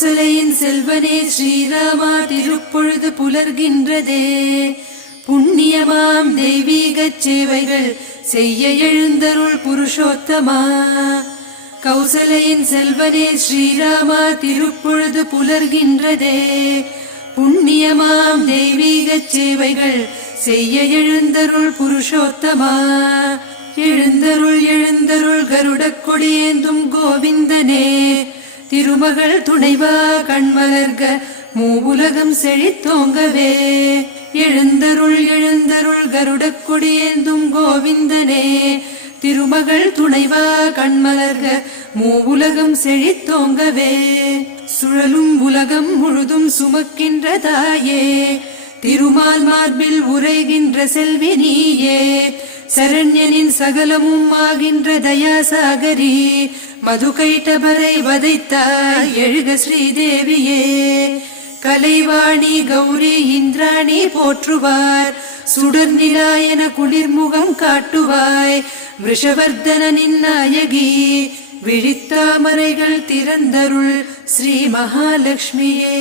கௌசலையின் செல்வனே ஸ்ரீராமா திருப்பொழுது புலர்கின்றதே. புண்ணியமாம் தெய்வீகச் சேவைகள் செய்ய எழுந்தருள் புருஷோத்தமா. கௌசலையின் செல்வனே ஸ்ரீராமா திருப்பொழுது புலர்கின்றதே. புண்ணியமாம் தெய்வீகச் சேவைகள் செய்ய எழுந்தருள் புருஷோத்தமா. எழுந்தருள் எழுந்தருள் கருடக் கொடியேந்தும் கோவிந்தனே. திருமகள் துணைவா கண்மலர்க மூவுலகம் செழித்தோங்கவே. எழுந்தருள் எழுந்தருள் கருடக் கொடியேந்தும் கோவிந்தனே. திருமகள் துணைவா கண்மலர்க மூவுலகம் செழித்தோங்கவே. சுழலும் உலகம் முழுதும் சுமக்கின்ற தாயே. திருமால் மார்பில் உரைகின்ற செல்வி நீயே. சரண்யனின் சகலமும் ஆகின்ற தயாசாகரி. மதுகைட்டபரை வதைத்தாய் எழுக ஸ்ரீதேவியே. கலைவாணி கௌரி இந்திராணி போற்றுவார். சுடர் நிலாயன குளிர்முகம் காட்டுவாய். விஷவர்தனின் நாயகி விழித்தாமரைகள் திறந்தருள் ஸ்ரீ மகாலட்சுமியே.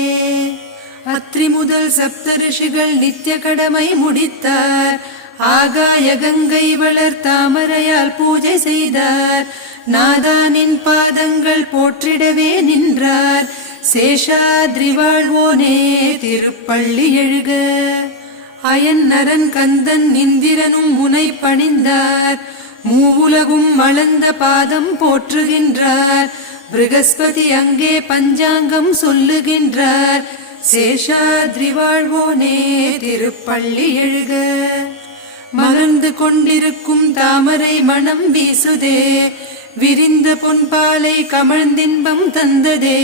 அத்ரி முதல் சப்தரிஷிகள் நித்திய கடமை முடித்தார். ஆகாய கங்கை வளர் தாமரையால் பூஜை செய்தார். நாதானின் பாதங்கள் போற்றிடவே நின்றார். சேஷாத்ரி வாழ்வோனே திருப்பள்ளி எழுக. அயன் நரன் கந்தன் இந்திரனும் முனை பணிந்தார். மூவுலகும் அளந்த பாதம் போற்றுகின்றார். பிருகஸ்பதி அங்கே பஞ்சாங்கம் சொல்லுகின்றார். சேஷாத்ரி வாழ்வோனே திருப்பள்ளி எழுக. மலர்ந்து கொண்டிருக்கும் தாமரை மனம் வீசுதே. விரிந்த பொன்பாலை கமழ்ந்தின்பம் தந்ததே.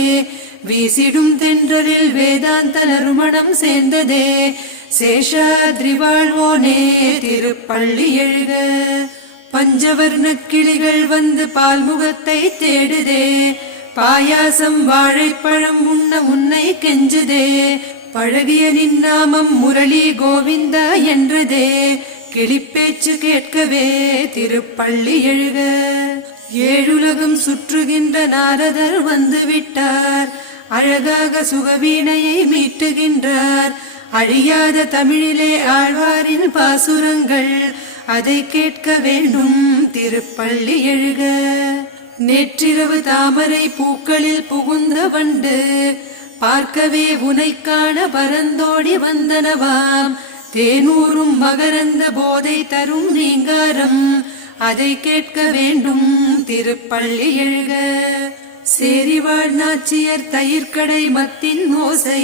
வீசிடும் தென்றலில் வேதாந்த நறுமணம் சேர்ந்ததே. சேஷாத்ரி வாழ்வோனே திருப்பள்ளி எழுக. பஞ்சவர்ண கிளிகள் வந்து பால்முகத்தை தேடுதே. பாயாசம் வாழைப்பழம் உண்ண உன்னை கெஞ்சுதே. பழகிய நின் நாமம் முரளி கோவிந்தா என்றதே. கிளிப்பேச்சு கேட்கவே திருப்பள்ளி எழுக. ஏழுலகம் சுற்றுகின்ற நாரதர் வந்து விட்டார். அழகாக சுகவீணையை மீட்டுகின்றார். அழியாத தமிழிலே ஆழ்வாரின் பாசுரங்கள் அதை கேட்க வேண்டும் திருப்பள்ளி எழுக. நேற்றிரவு தாமரை பூக்களில் புகுந்த வண்டு பார்க்கவே உனைக்காண பரந்தோடி வந்தனவாம். தேனூரும் மகரந்த போதை தரும் நீங்காரம் அதை கேட்க வேண்டும் திருப்பள்ளி எழுக. சேரிவாழ் நாச்சியர் தயிர்கடை மத்தின் ஓசை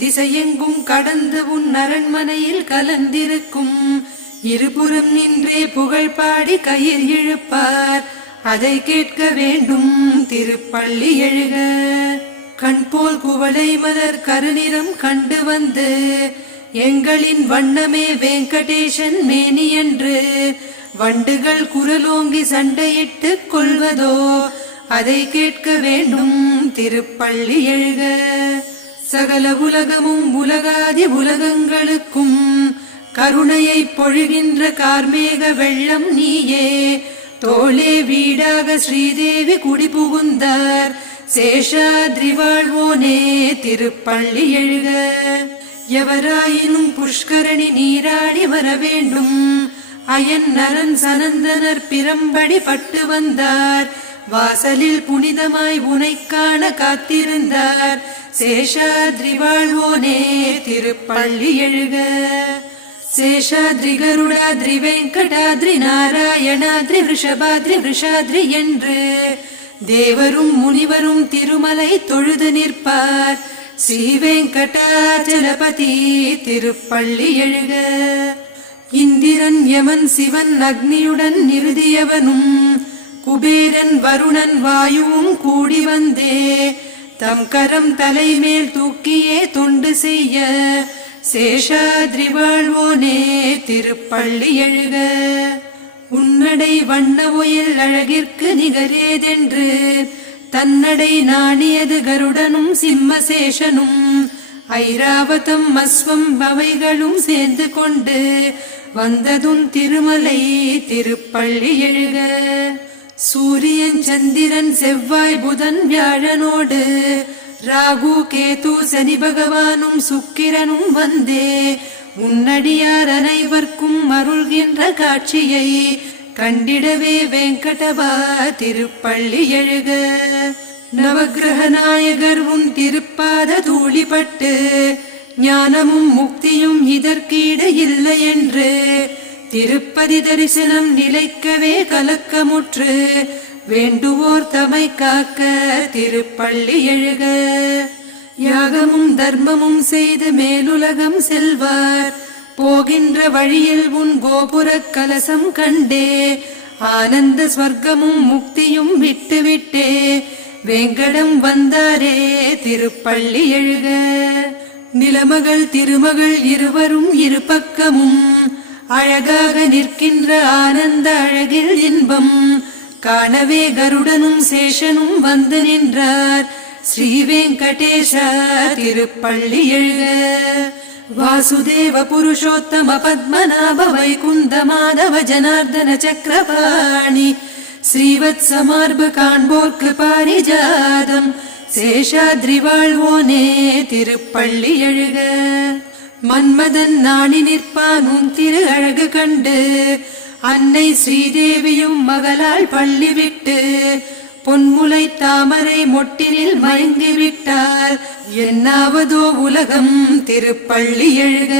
திசையெங்கும் கடந்து உன் அரண்மனையில் கலந்திருக்கும். இருபுறம் நின்றே புகழ் பாடி கயிர் இழுப்பார் அதை கேட்க வேண்டும் திருப்பள்ளி எழுக. கண்போல் குவளை மலர் கருநிறம் கண்டு வந்து எங்களின் வண்ணமே வெங்கடேசன் மேனி என்று வண்டுகள் குரலோங்கி சண்டையிட்டு கொள்வதோ அதை கேட்க வேண்டும் திருப்பள்ளி எழுக. சகல உலகமும் உலகாதி உலகங்களுக்கும் கருணையை பொழிகின்ற கார்மேக வெள்ளம் நீயே. தோளே வீடாக ஸ்ரீதேவி குடி புகுந்தார். சேஷாத்ரி வாழ்வோனே திருப்பள்ளி எழுக. எவராயினும் புஷ்கரணி நீராடி வர வேண்டும். அயன் நரன் சனந்தனர் பிரம்படி பட்டு வந்தார். வாசலில் புனிதமாய் உனைக்காண காத்திருந்தார். சேஷாத்ரி வாழ்வோனே திருப்பள்ளி எழுக. சேஷாத்ரி கருடாத்ரி வெங்கடாத்ரி நாராயணாத்ரி ரிஷபாத்ரி ரிஷாத்ரி என்று தேவரும் முனிவரும் திருமலை தொழுது நிற்பார். ஸ்ரீ வெங்கடாச்சலபதி திருப்பள்ளி எழுக. இந்திரன் யமன் சிவன் அக்னியுடன் நிறுதியவனும் குபேரன் வருணன் வாயுவும் கூடி வந்தே தம் கரம் தலைமேல் தூக்கியே தொண்டு செய்ய. சேஷாத்ரி வாழ்வோனே திருப்பள்ளி எழுக. உன்னடை வண்ண ஒயில் அழகிற்கு நிகரேதென்று தன்னடை நாணியது கருடனும் சிம்மசேஷனும். ஐராவதம் அஸ்வம் அவைகளும் சேர்ந்து கொண்டு வந்ததும் திருமலை திருப்பள்ளி எழுக. சூரியன் சந்திரன் செவ்வாய் புதன் வியாழனோடு ராகு கேது சனி பகவானும் சுக்கிரனும் வந்தே உன்னடியார் அனைவர்க்கும் அருள்கின்ற காட்சியை கண்டிடவே வெங்கடவா திருப்பள்ளி எழுக. நவக்கிரக நாயகர் உன் திருப்பாத தூளிப்பட்டு ஞானமும் முக்தியும் இதற்கீடு இல்லை என்று திருப்பதி தரிசனம் நிலைக்கவே கலக்கமுற்று வேண்டுவோர் தமை காக்க திருப்பள்ளி எழுக. யாகமும் தர்மமும் செய்து மேலுலகம் செல்வார் போகின்ற வழியில் உன் கோபுர கலசம் கண்டே ஆனந்த ஸ்வர்க்கமும் முக்தியும் விட்டுவிட்டே வேங்கடம் வந்தாரே திருப்பள்ளி எழுக. நிலமகள் திருமகள் இருவரும் இரு பக்கமும் அழகாக நிற்கின்ற ஆனந்த அழகில் இன்பம் காணவே கருடனும் சேஷனும் வந்து நின்றார் ஸ்ரீ வெங்கடேஷா திருப்பள்ளி எழுக. வாசுதேவ புருஷோத்தம பத்மநாப வைகுந்த மாதவ ஜனார்தன சக்கரபாணி ஸ்ரீவத் சமார்பு காண்போர்க்கு பாரிஜாதம் சேஷாத்ரி வாழ்வோனே திருப்பள்ளி எழுக. மன்மதன் நாணி நிற்பான் உன் திரு அழகு கண்டு அன்னை ஸ்ரீதேவியும் மகளால் பள்ளி விட்டு பொன்முலை தாமரை மொட்டினில் மயங்கி விட்டார் என்னாவதோ உலகம் திருப்பள்ளி எழுக.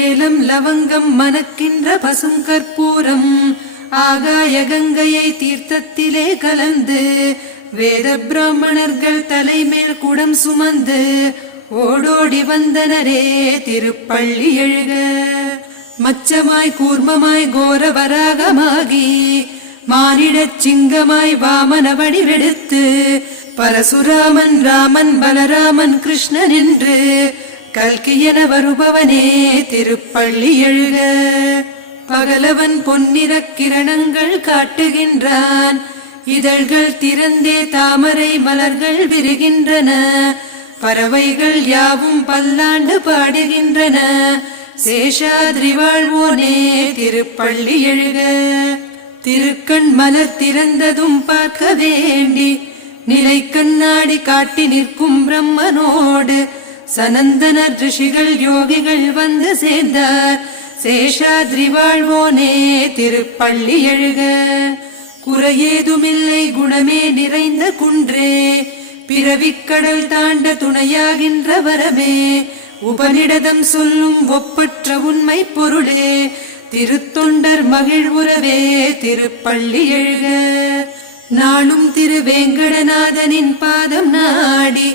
ஏலம் லவங்கம் மணக்கின்ற பசுங்கற்பூரம் ஆகாய கங்கையை தீர்த்தத்திலே கலந்து வேத பிராமணர்கள் தலைமேல் குடம் சுமந்து ஓடோடி வந்தனரே திருப்பள்ளி எழுக. மச்சமாய் கூர்மமாய் கோர வராகமாகி மானிடச் சிங்கமாய் வாமன வடிவெடுத்து பரசுராமன் ராமன் பலராமன் கிருஷ்ணன் என்று கல்கியன வருபவனே திருப்பள்ளி எழுக. பகலவன் பொன்னிற கிரணங்கள் காட்டுகின்றான் இதழ்கள் திறந்தே தாமரை மலர்கள் விரிகின்றன பறவைகள் யாவும் பல்லாண்டு பாடுகின்றன சேஷாத்ரி வாழ்வோனே திருப்பள்ளி எழுக. திருக்கண் மலர் திறந்ததும் பார்க்க வேண்டி நிலை கண்ணாடி காட்டி நிற்கும் பிரம்மனோடு சனந்தனர் ரிஷிகள் யோகிகள் வந்து சேர்ந்தார் சேஷாத்ரி வாழ்வோனே திருப்பள்ளி எழுக. குறையேதுமில்லை குணமே நிறைந்த குன்றே பிறவிக்கடல் தாண்ட துணையாகின்ற வரமே உபனிடதம் சொல்லும் ஒப்பற்ற உண்மை பொருளே திருத்தொண்டர் மகிழ்வுறவே திருப்பள்ளி எழுக. நாளும் திருவேங்கடநாதனின் பாதம் நாடி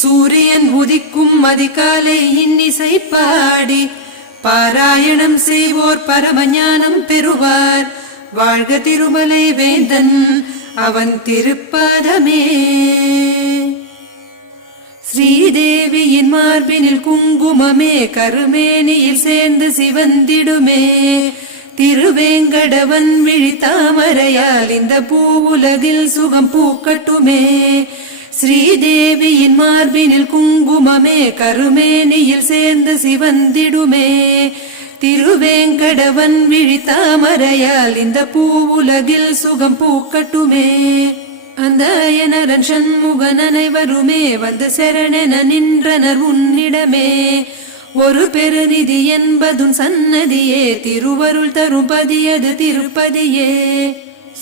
சூரியன் உதிக்கும் அதிகாலை இன்னிசை பாடி பாராயணம் செய்வோர் பரமஞானம் பெறுவார் வாழ்க திருமலை வேந்தன் அவன் திருப்பாதமே. ஸ்ரீதேவியின் மார்பினில் குங்குமமே கருமேனியில் சேர்ந்து சிவந்திடுமே திருவேங்கடவன் விழி தாமரையால் இந்த பூவுலகில் சுகம் பூக்கட்டுமே. ஸ்ரீதேவியின் மார்பினில் குங்குமமே கருமேனியில் சேர்ந்து சிவந்திடுமே திருவேங்கடவன் விழி தாமரையால் இந்த பூவுலகில் சுகம் பூக்கட்டுமே. அந்த அயனரன் சண்முகன் அனைவருமே வந்து சரணென நின்றனர் உன்னிடமே ஒரு பெருநிதி என்பதும் சன்னதியே திருவருள் தரும் பதியது திருப்பதியே.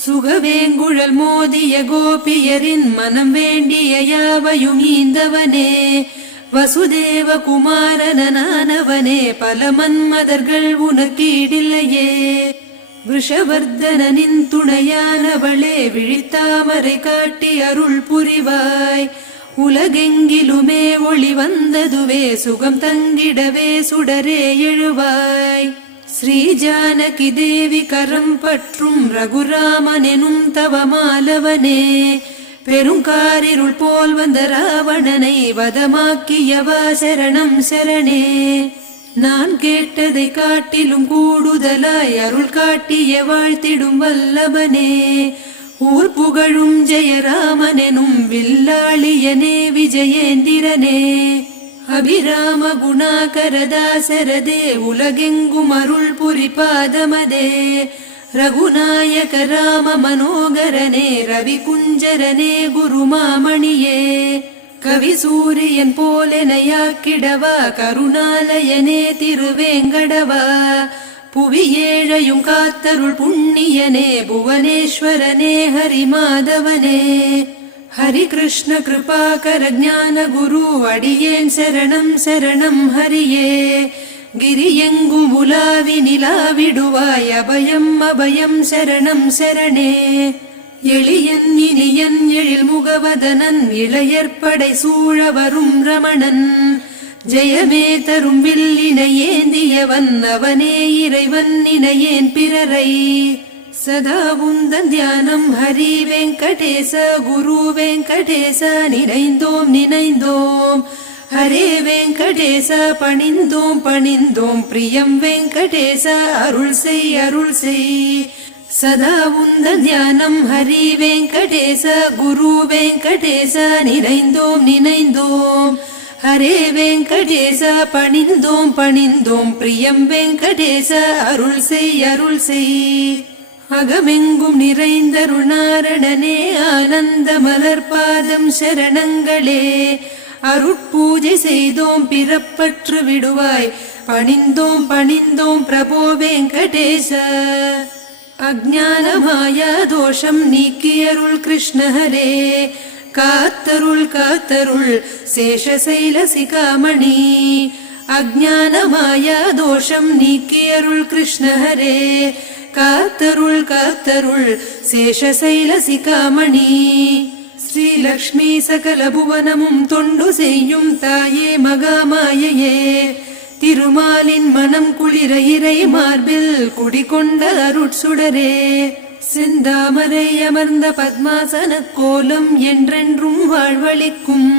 சுகவேங்குழல் மோதிய கோபியரின் மனம் வேண்டிய யாவையும் ஈந்தவனே வசுதேவ குமாரனானவனே பல மன்மதர்கள் உனக்கீடில்லையே. விஷவர்தனின் துணையானவளே விழித்தாமரை காட்டி அருள் புரிவாய் உலகெங்கிலுமே ஒளி வந்ததுவே சுகம் தங்கிடவே சுடரே எழுவாய். ஸ்ரீ ஜானகி தேவி கரம் பற்றும் ரகுராமனெனும் தவமாலவனே பெருங்காரிருள் போல் வந்த ராவணனை வதமாக்கியவா சரணம் சரணே. நான் கேட்டதை காட்டிலும் கூடுதலாய் அருள் காட்டிய வாழ்த்திடும் வல்லபனே ஊர் புகழும் ஜெயராமனெனும் வில்லாளியனே விஜயேந்திரனே அபிராம குணாகரதாசரதே உலகெங்கும் அருள் புரிபாதமதே ரகுநாயக ராம மனோகரனே ரவி குஞ்சரனே குருமாமணியே கவி சூரியன் போலெனையாக்கிடவா கருணாலயனே திருவேங்கடவா புவி ஏழையும் காத்தருள் புண்ணியனே புவனேஸ்வரனே ஹரிமாதவனே ஹரி கிருஷ்ண கிருபாகர ஞான குரு அடியேன் சரணம் சரணம் ஹரியே கிரியெங்கும் உலாவி நிலாவிடுவாய் அபயம் அபயம் சரணம் சரணே எளியன் இனியன் எழில் முகவதனன் இளையற்படை சூழ வரும் ரமணன் ஜெயமே தரும் வில்லினை ஏந்தியவன் அவனே இறைவன் நினையேன் பிறரை சதா உந்தன் தியானம் ஹரி வெங்கடேச குரு வெங்கடேச நினைந்தோம் நினைந்தோம் ஹரே வெங்கடேச பணிந்தோம் பணிந்தோம் பிரியம் வெங்கடேச அருள் செய் சதா உந்தன் தியானம் ஹரி வெங்கடேச குரு வெங்கடேச நினைந்தோம் நினைந்தோம் ஹரே வெங்கடேச பணிந்தோம் பணிந்தோம் பிரியம் வெங்கடேச அருள் செய் அகமெங்கும் நிறைந்தருணாரணனே ஆனந்த மலர்பாதம் சரணங்களே அருட்பூஜை செய்தோம் பிறப்பற்று விடுவாய் பணிந்தோம் பணிந்தோம் பிரபோ வெங்கடேச அஜ்ஞான மாயா தோஷம் நீக்கியருள் கிருஷ்ண ஹரே காத்தருள் காத்தருள் சேஷசைல சிகாமணி அஜ்ஞான மாயா தோஷம் நீக்கியருள் கிருஷ்ண ஹரே காத்தருள் காத்தருள் சேஷசைல சிகாமணி ஸ்ரீ லக்ஷ்மி சகல புவனமும் தொண்டு செய்யும் தாயே மகாமாயையே திருமாலின் மனம் குளிர இறை மார்பில் குடிகொண்ட அருட்சுடரே செந்தாமரை அமர்ந்த பத்மாசன கோலம் என்றென்றும் வாழ்வளிக்கும்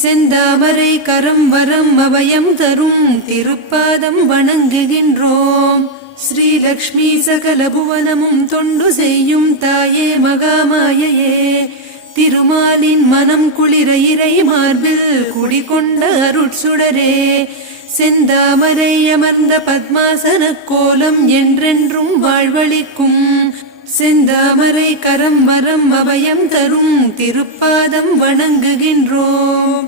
செந்தாமரை கரம் வரம் அபயம் தரும் திருப்பாதம் வணங்குகின்றோம் ஸ்ரீ லக்ஷ்மி சகல புவனமும் தொண்டு செய்யும் தாயே மகாமாயையே திருமாலின் மனம் குளிர இறை மார்பில் குடிகொண்ட அருட்சுடரே செந்தாமரை அமர்ந்த பத்மாசன கோலம் என்றென்றும் வாழ்வளிக்கும் செந்தாமரை கரம் வரம் அபயம் தரும் திருப்பாதம் வணங்குகின்றோம்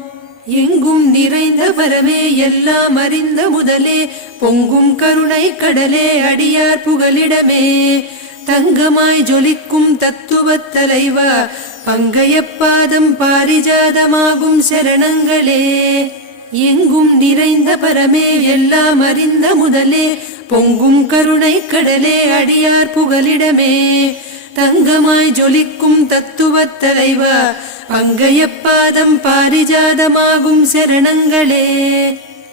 எங்கும் நிறைந்த வரமே எல்லாம் அறிந்த முதலே பொங்கும் கருணை கடலே அடியார் புகலிடமே தங்கமாய் ஜொலிக்கும் தத்துவத் தலைவா பங்கயப்பாதம் பாரிஜாதமாகும் சரணங்களே எங்கும் நிறைந்த பரமே எல்லாம் அறிந்த முதலே பொங்கும் கருணை கடலே அடியார் புகலிடமே தங்கமாய் ஜொலிக்கும் தத்துவத் தலைவா பங்கயப்பாதம் பாரிஜாதமாகும் சரணங்களே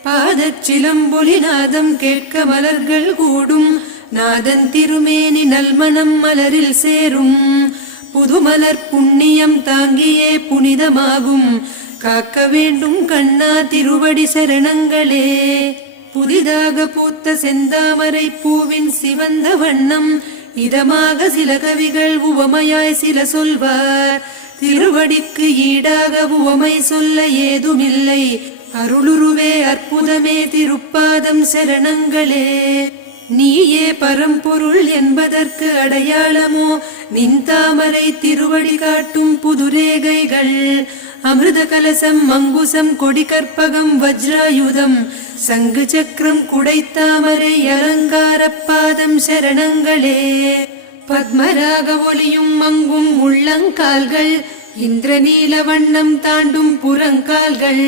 பாதச்சிலம்பொலி நாதம் கேட்க மலர்கள் கூடும் நாதன் திருமேனி நல்மணம் மலரில் சேரும் புதுமலர் புண்ணியம் தாங்கியே புனிதமாகும் காக்க வேண்டும் கண்ணா திருவடி சரணங்களே புதிதாக பூத்த செந்தாமரை பூவின் சிவந்த வண்ணம் இதமாக சில கவிகள் உவமையாய் சில சொல்வார் திருவடிக்கு ஈடாக உவமை சொல்ல ஏதுமில்லை அருளுருவே அற்புதமே திருப்பாதம் சரணங்களே நீயே பரம்பொருள் என்பதற்கு அடையாளமோ நின் தாமரை திருவடி காட்டும் புதுரேகைகள் அமிர்த கலசம் அங்குசம் கொடி கற்பகம் வஜ்ராயுதம் சங்கு சக்கரம் குடைத்தாமரை அலங்கார பாதம் சரணங்களே பத்மராக ஒளியும் மங்கும் உள்ளங்கால்கள் இந்திரநீல வண்ணம் தாண்டும் புறங்கால்கள்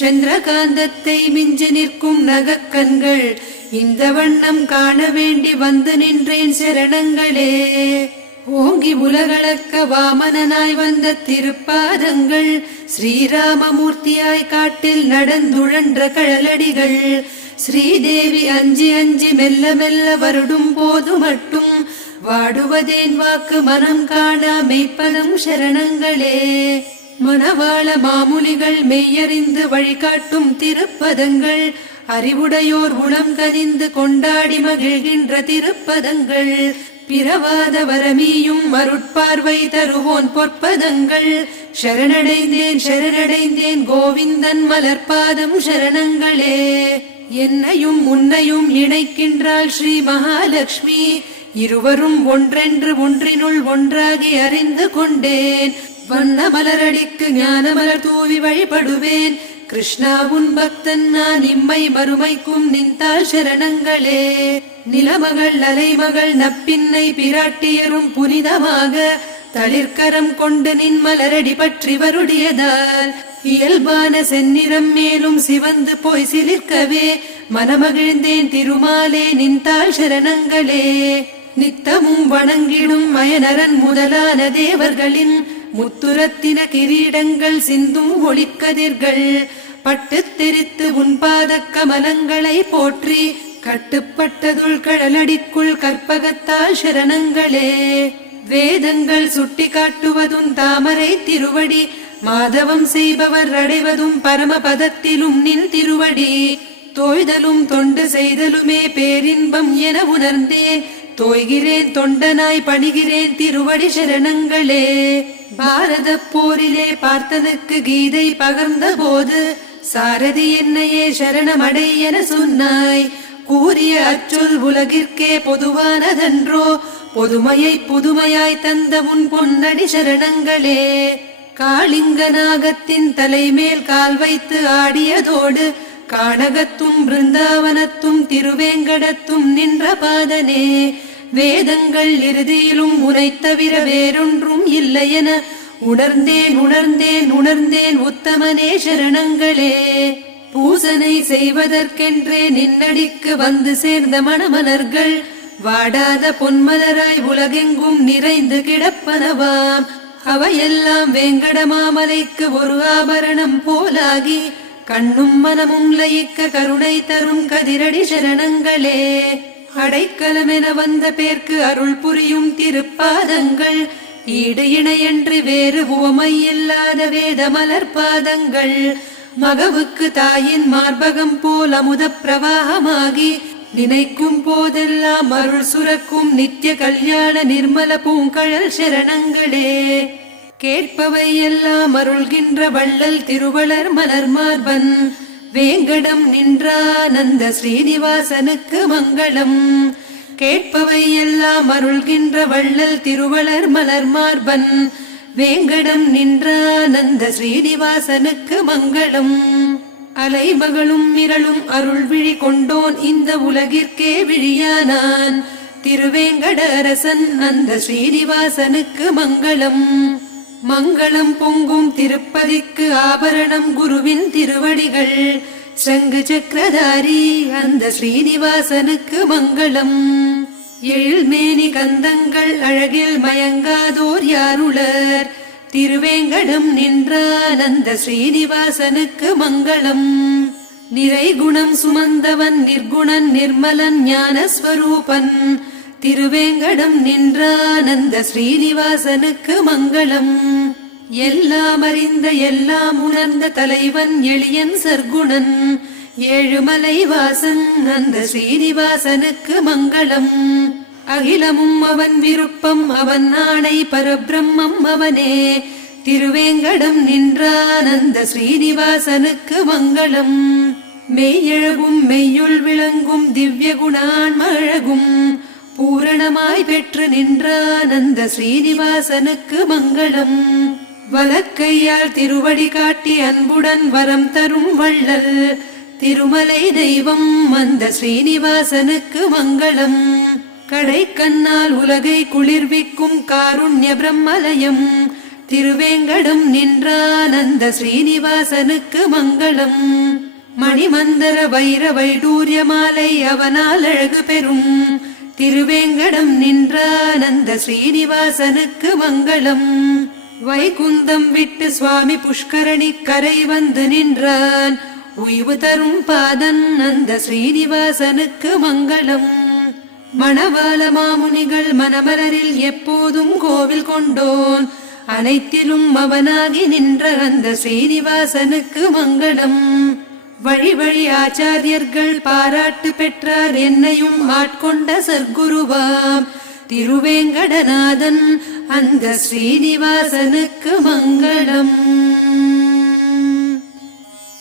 சந்திரகாந்தத்தை மிஞ்சி நிற்கும் நகக்கண்கள் இந்த வண்ணம் காண வேண்டி வந்து நின்றேன் சரணங்களே ஓங்கி உலகளக்க வாமனனாய் வந்த திருப்பாதங்கள் ஸ்ரீராமமூர்த்தியாய் காட்டில் நடந்துழன்ற கழலடிகள் ஸ்ரீதேவி அஞ்சி அஞ்சி மெல்ல மெல்ல வருடும் போது மட்டும் வாடுவதேன் வாக்கு மனம் காணா மெய்ப்பதம் சரணங்களே மனவாள மாமுலிகள் மெய்யறிந்து வழிகாட்டும் திருப்பதங்கள் அறிவுடையோர் உளம் கனிந்து கொண்டாடி மகிழ்கின்ற திருப்பதங்கள் பிறவாத வரமியும் அருட்பார்வை தருவோன் பொற்பதங்கள் சரணடைந்தேன் சரணடைந்தேன் கோவிந்தன் மலர்பாதம் சரணங்களே என்னையும் உன்னையும் இணைக்கின்றாள் ஸ்ரீ மகாலட்சுமி இருவரும் ஒன்றென்று ஒன்றினுள் ஒன்றாகி அறிந்து கொண்டேன் வண்ண மலரடிக்கு ஞான மலர் தூவி வழிபடுவேன். கிருஷ்ணா உன் பக்தன் நான் இம்மை மறுமைக்கும் நின்றால் சரணங்களே. நிலமகள் அலைமகள் நப்பின்னை பிராட்டியரும் புனிதமாக தளிர்கரம் கொண்டு நின் மலரடி பற்றி வருடியதால் இயல்பான செந்நிறம் மேலும் சிவந்து போய் சிலிர்க்கவே மனமகிழ்ந்தேன் திருமாலே நின்றால் சரணங்களே. நித்தமும் வணங்கிடும் மயனரன் முதலான தேவர்களின் முத்துரத்தின கிரீடங்கள் சிந்தும் ஒளிக்கதிர்கள் பட்டு தெரித்து உன் பாத கமலங்களை போற்றி கட்டுப்பட்டதுள் கடலடிக்குள் கற்பகத்தால் சரணங்களே. வேதங்கள் சுட்டி காட்டுவதும் தாமரை திருவடி மாதவம் செய்பவர் அடைவதும் பரமபதத்திலும் நின் திருவடி தோய்தலும் தொண்டு செய்தலுமே பேரின்பம் என உணர்ந்தேன். தோய்கிறேன் தொண்டனாய் பணிகிறேன் திருவடி சரணங்களே. பாரத போரிலே பார்த்தனுக்கு கீதை பகர்ந்த போது சாரதி என்னையே சரணமடை என சொன்னாய். கூறிய அச்சொல் உலகிற்கே பொதுவானதன்றோ பொதுமையை புதுமையாய் தந்த உன் பொன்னடி சரணங்களே. காளிங்க நாகத்தின் தலைமேல் கால் வைத்து ஆடியதோடு கானகத்தும் பிருந்தாவனத்தும் திருவேங்கடத்தும் நின்ற பாதனே. வேதங்கள் இறுதியிலும் உனை தவிர வேறொன்றும் இல்லையென உணர்ந்தேன் உணர்ந்தேன் உணர்ந்தேன் உத்தமனே சரணங்களே. பூசனை செய்வதற்கென்றே நின்னடிக்கு வந்து சேர்ந்த மணமலர்கள் வாடாத பொன்மலராய் உலகெங்கும் நிறைந்து கிடப்பனவாம். அவையெல்லாம் வேங்கடமாமலைக்கு ஒரு ஆபரணம் போலாகி கண்ணும் மனமும் லயிக்க கருணை தரும் கதிரடி சரணங்களே. அடைக்கலமென வந்த பேர்க்கு அருள் புரியும் திருப்பாதங்கள் ஈடு இணையன்று வேறு உவமை இல்லாத வேத மலர் பாதங்கள் மகவுக்கு தாயின் மார்பகம் போல் அமுத பிரவாகமாகி நினைக்கும் போதெல்லாம் அருள் சுரக்கும் நித்திய கல்யாண நிர்மல பூங்கழல் சரணங்களே. கேட்பவை எல்லாம் அருள்கின்ற வள்ளல் திருவளர் மலர் மார்பன் வேங்கடம் நின்றானந்த ஸ்ரீனிவாசனுக்கு மங்களம். கேட்பவை எல்லாம் அருள்கின்ற வள்ளல் திருவளர் மலர் மார்பன் வேங்கடம் நின்றானந்த ஸ்ரீனிவாசனுக்கு மங்களம். அலைமகளும் மிரளும் அருள் விழி கொண்டோன் இந்த உலகிற்கே விழியானான் திருவேங்கட அரசன் அந்த ஸ்ரீனிவாசனுக்கு மங்களம். மங்களம் பொங்கும் திருப்பதிக்கு ஆபரணம் குருவின் திருவடிகள் சங்கு சக்கரதாரி அந்த ஸ்ரீனிவாசனுக்கு மங்களம். எழில்மேனி கந்தங்கள் அழகில் மயங்காதோர் யாருளர் திருவேங்கடம் நின்றான் அந்த ஸ்ரீனிவாசனுக்கு மங்களம். நிறைகுணம் சுமந்தவன் நிர்குணன் நிர்மலன் ஞானஸ்வரூபன் திருவேங்கடம் நின்றான் அந்த ஸ்ரீனிவாசனுக்கு மங்களம். எல்லாம் அறிந்த எல்லாம் உணர்ந்த தலைவன் எளியன் சர்க்குணன் ஏழுமலை வாசன் அந்த ஸ்ரீனிவாசனுக்கு மங்களம். அகிலமும் அவன் விருப்பம் அவன் ஆணை பரபிரம்மம் அவனே திருவேங்கடம் நின்றான் அந்த ஸ்ரீனிவாசனுக்கு மங்களம். மெய்யழகும் மெய்யுள் விளங்கும் திவ்ய குணான்மழகும் பூரணமாய் பெற்று நின்றான் அந்த ஸ்ரீனிவாசனுக்கு மங்களம். வலக்கையால் திருவடி காட்டி அன்புடன் வரம் தரும் வள்ளல் திருமலை தெய்வம் அந்த ஸ்ரீனிவாசனுக்கு மங்களம். கடைக்கண்ணால் உலகை குளிர்விக்கும் காருண்ய பிரம்மலயம் திருவேங்கடம் நின்றான் அந்த ஸ்ரீனிவாசனுக்கு மங்களம். மணிமந்தர வைர வைடூரிய மாலை அவனால் அழகு பெறும் திருவேங்கடம் நின்றான் அந்த ஸ்ரீனிவாசனுக்கு மங்களம். வைகுந்தம் விட்டு சுவாமி புஷ்கரணி கரை வந்து நின்றான் உய்வு தரும் பாதன் அந்த ஸ்ரீனிவாசனுக்கு மங்களம். மணவாள மாமுனிகள் மணமலரில் எப்போதும் கோவில் கொண்டோன் அனைத்திலும் அவனாகி நின்ற அந்த ஸ்ரீனிவாசனுக்கு மங்களம். வழி வழி ஆச்சாரியர்கள் பாராட்டு பெற்றார் என்னையும் ஆட்கொண்ட சர்க்குருவாம் திருவேங்கடநாதன் அந்த ஸ்ரீனிவாசனுக்கு மங்களம்.